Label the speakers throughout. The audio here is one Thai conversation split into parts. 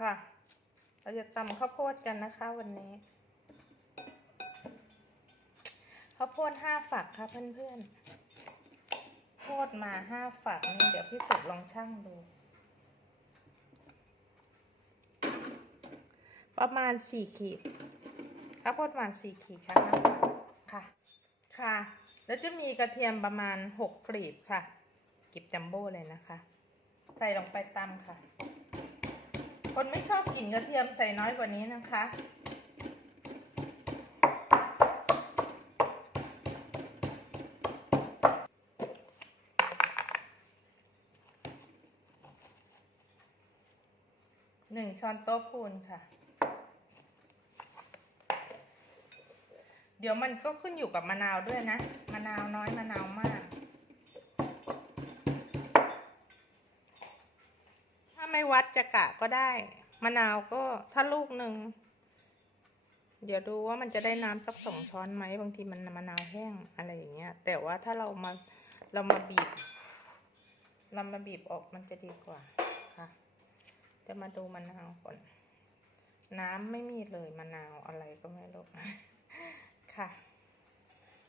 Speaker 1: ค่ะ เราจะตำข้าวโพดกันนะคะวันนี้ ข้าวโพดห้าฝักค่ะเพื่อนๆ โพดมาห้าฝักนี่เดี๋ยวพี่สุลองชั่งดู ประมาณสี่ขีด ข้าวโพดประมาณสี่ขีดค่ะห้าฝักค่ะ ค่ะ แล้วจะมีกระเทียมประมาณหกกลีบค่ะกิบจัมโบ้เลยนะคะ ใส่ลงไปตำค่ะ คนไม่ชอบกลิ่นกระเทียมใส่น้อยกว่านี้นะคะ หนึ่งช้อนโต๊ะพูนค่ะ เดี๋ยวมันก็ขึ้นอยู่กับมะนาวด้วยนะ มะนาวน้อยมะนาวมาก ถ้าไม่วัดจะกะก็ได้ มะนาวก็ถ้าลูกหนึ่ง เดี๋ยวดูว่ามันจะได้น้ำสักสองช้อนไหมบางทีมันมะนาวแห้งอะไรอย่างเงี้ย แต่ว่าถ้าเรามาเรามาบีบ เรามาบีบออกมันจะดีกว่าค่ะ จะมาดูมะนาวก่อน น้ำไม่มีเลยมะนาวอะไรก็ไม่รู้ค่ะ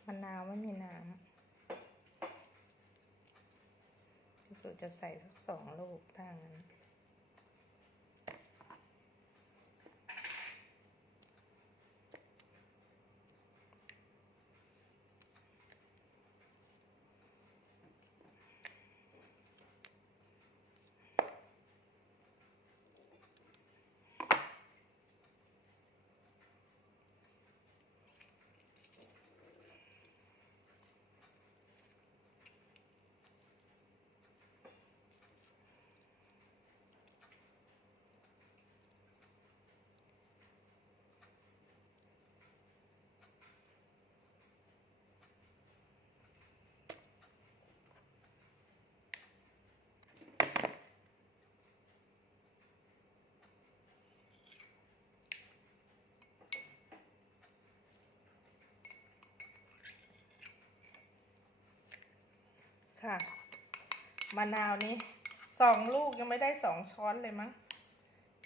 Speaker 1: มะนาวไม่มีน้ำพี่สุจะใส่สักสองลูกถ้างั้น ค่ะ มะนาวนี้สองลูกยังไม่ได้สองช้อนเลยมั้ง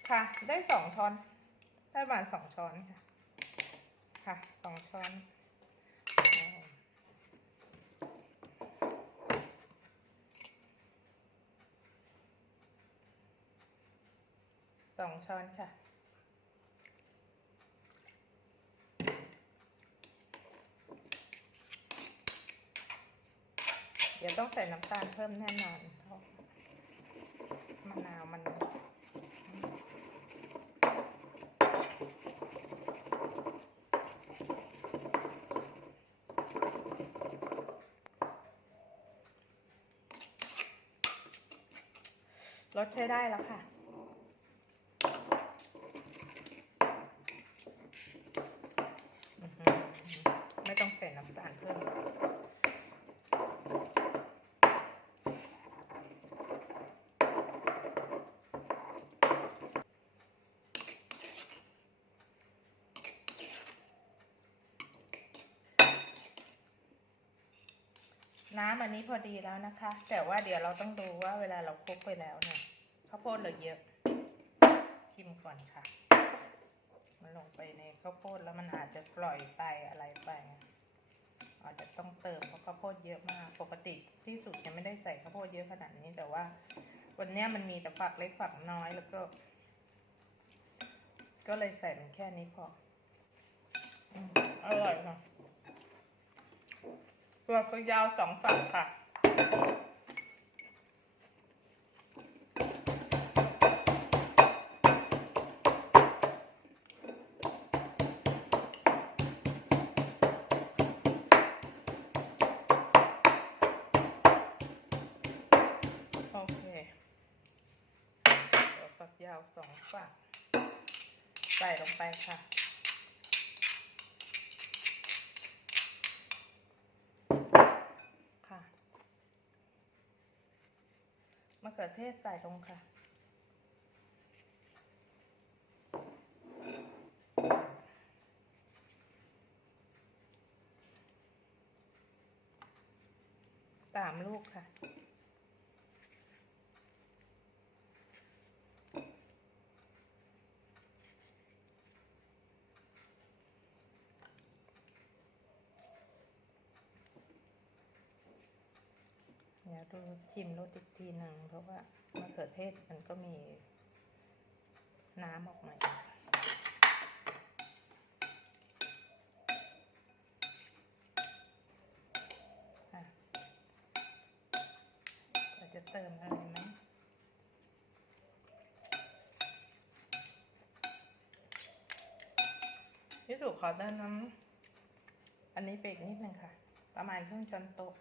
Speaker 1: ค่ะ ได้สองช้อน ได้ประมาณสองช้อนค่ะ ค่ะสองช้อนสองช้อนค่ะ ดี๋ยวต้องใส่น้ำตาลเพิ่มแน่นอนเพราะมะนาวมันรสใช้ได้แล้วค่ะ ไม่ต้องใส่น้ำตาลเพิ่ม น้ำอันนี้พอดีแล้วนะคะ แต่ว่าเดี๋ยวเราต้องดูว่าเวลาเราคลุกไปแล้วเนี่ยข้าวโพดเหลือเยอะ ชิมก่อนค่ะ มันลงไปในข้าวโพดแล้วมันอาจจะปล่อยไปอะไรไป อาจจะต้องเติมเพราะข้าวโพดเยอะมาก ปกติที่สุดยังไม่ได้ใส่ข้าวโพดเยอะขนาดนี้ แต่ว่า วันนี้มันมีแต่ฝักเล็กฝักน้อยแล้วก็ ก็เลยใส่มันแค่นี้พออร่อยค่ะ ตัวก็ยาวสองฝั่งค่ะโอเคตัวฝักยาวสองฝั่งใส่ลงไปค่ะ มะเขือเทศใส่ลงค่ะ สามลูกค่ะ ยวดูชิมรสอีกทีหนึ่งเพราะว่ามะเขือเทศมันก็มีน้ำออกมาอีกอะเราจะเติมอะไรไหมพี่สุขอเติมน้ำอันนี้ไปอีกนิดนึงค่ะ ประมาณครึ่งช้อนโต๊ะ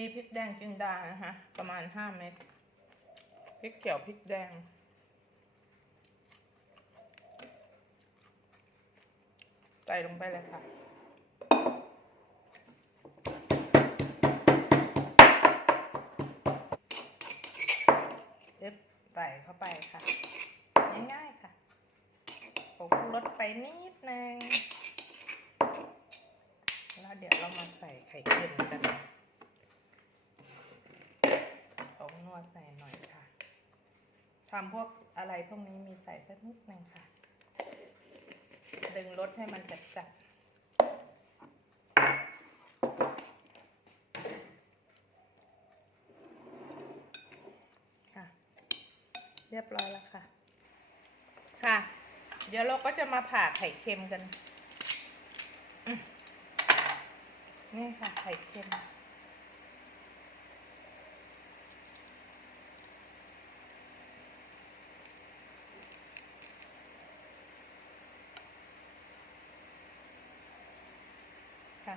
Speaker 1: มีพริกแดงจินดานะคะประมาณห้าเม็ดพริกเขียวพริกแดง ใส่ลงไปเลยค่ะอึ๊บใส่เข้าไปค่ะ ง่ายๆค่ะผมลดไปนิดนึงแล้วเดี๋ยวเรามาใส่ไข่เค็มกันผงนั วใส่หน่อยค่ะทำพวกอะไรพวกนี้มีใส่สักนิดนึงค่ะ ดึงรสให้มันจัดจัดค่ะ เรียบร้อยแล้วค่ะ ค่ะ เดี๋ยวเราก็จะมาผ่าไข่เค็มกัน นี่ค่ะไข่เค็ม ค่ะ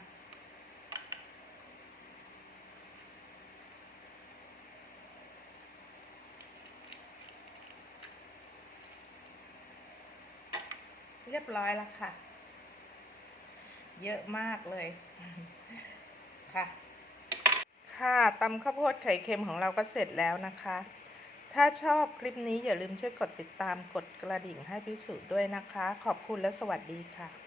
Speaker 1: เรียบร้อยแล้วค่ะ เยอะมากเลย ค่ะ ค่ะตำข้าวโพดไข่เค็มของเราก็เสร็จแล้วนะคะ ถ้าชอบคลิปนี้อย่าลืมช่วยกดติดตามกดกระดิ่งให้พิสูจน์ด้วยนะคะ ขอบคุณและสวัสดีค่ะ